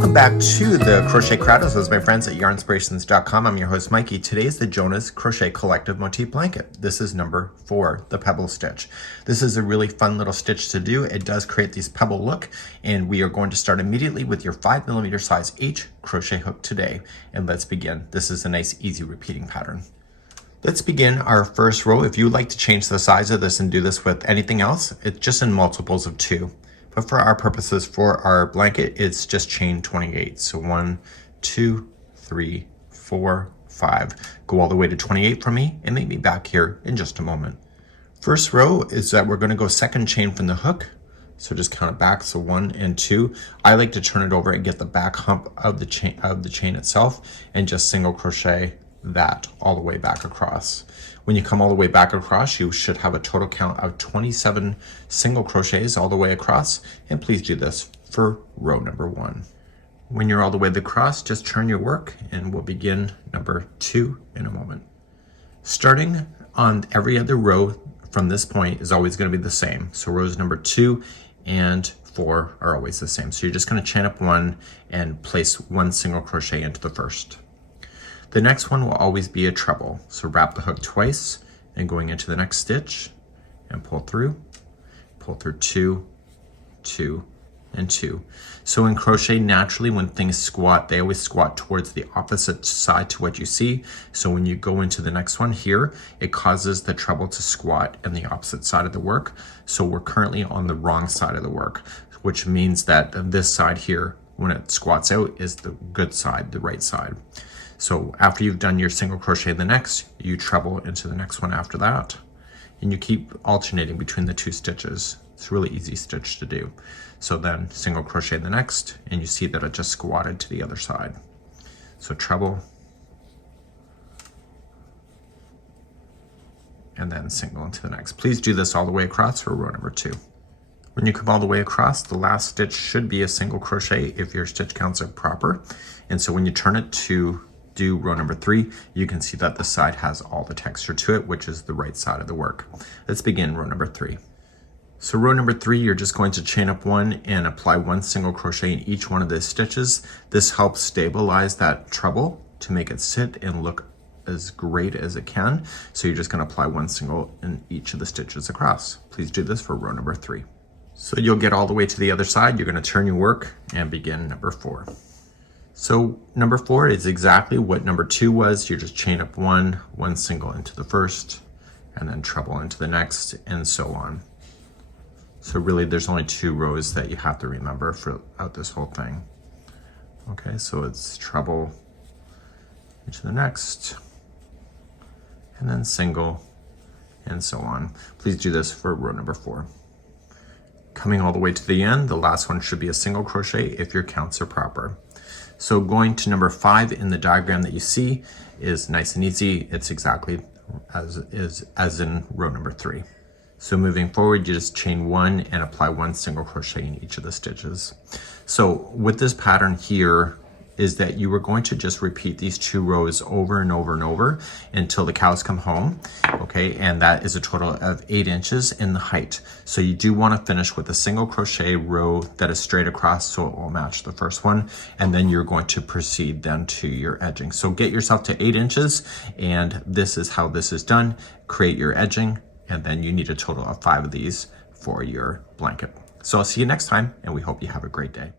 Welcome back to the Crochet Crowd. Those my friends at Yarnspirations.com. I'm your host Mikey. Today is the Jonah's Crochet Collective Motif Blanket. This is number 4, the Pebble stitch. This is a really fun little stitch to do. It does create this pebble look, and we are going to start immediately with your 5mm size H crochet hook today. And let's begin. This is a nice easy repeating pattern. Let's begin our first row. If you would like to change the size of this and do this with anything else, it's just in multiples of 2. But for our purposes, for our blanket, it's just chain 28. So 1, 2, 3, 4, 5. Go all the way to 28 for me and meet me back here in just a moment. First row is that we're going to go second chain from the hook. So just count it back. So 1 and 2. I like to turn it over and get the back hump of the chain itself and just single crochet that all the way back across. When you come all the way back across, you should have a total count of 27 single crochets all the way across, and please do this for row number 1. When you're all the way across, just turn your work and we'll begin number 2 in a moment. Starting on every other row from this point is always going to be the same. So rows number 2 and 4 are always the same. So you're just going to chain up 1 and place 1 single crochet into the first. The next one will always be a treble. So wrap the hook twice and going into the next stitch and pull through 2, 2, and 2. So in crochet, naturally when things squat, they always squat towards the opposite side to what you see. So when you go into the next one here, it causes the treble to squat in the opposite side of the work. So we're currently on the wrong side of the work, which means that this side here, when it squats out, is the good side, the right side. So after you've done your single crochet the next, you treble into the next one after that. And you keep alternating between the 2 stitches. It's a really easy stitch to do. So then single crochet the next, and you see that it just squatted to the other side. So treble, and then single into the next. Please do this all the way across for row number 2. When you come all the way across, the last stitch should be a single crochet if your stitch counts are proper. And so when you turn it to do row number 3, you can see that the side has all the texture to it, which is the right side of the work. Let's begin row number 3. So row number 3, you're just going to chain up 1 and apply 1 single crochet in each one of the stitches. This helps stabilize that treble to make it sit and look as great as it can. So you're just going to apply 1 single in each of the stitches across. Please do this for row number 3. So you'll get all the way to the other side. You're going to turn your work and begin number 4. So number 4 is exactly what number 2 was. You just chain up 1 single into the first, and then treble into the next, and so on. So really there's only 2 rows that you have to remember throughout this whole thing. Okay, so it's treble into the next, and then single, and so on. Please do this for row number 4. Coming all the way to the end, the last one should be a single crochet if your counts are proper. So going to number 5 in the diagram that you see is nice and easy. It's exactly as in row number 3. So moving forward, you just chain 1 and apply 1 single crochet in each of the stitches. So with this pattern here is that you are going to just repeat these 2 rows over and over and over until the cows come home, okay? And that is a total of 8 inches in the height. So you do want to finish with a single crochet row that is straight across so it will match the first one, and then you're going to proceed then to your edging. So get yourself to 8 inches, and this is how this is done. Create your edging, and then you need a total of 5 of these for your blanket. So I'll see you next time, and we hope you have a great day.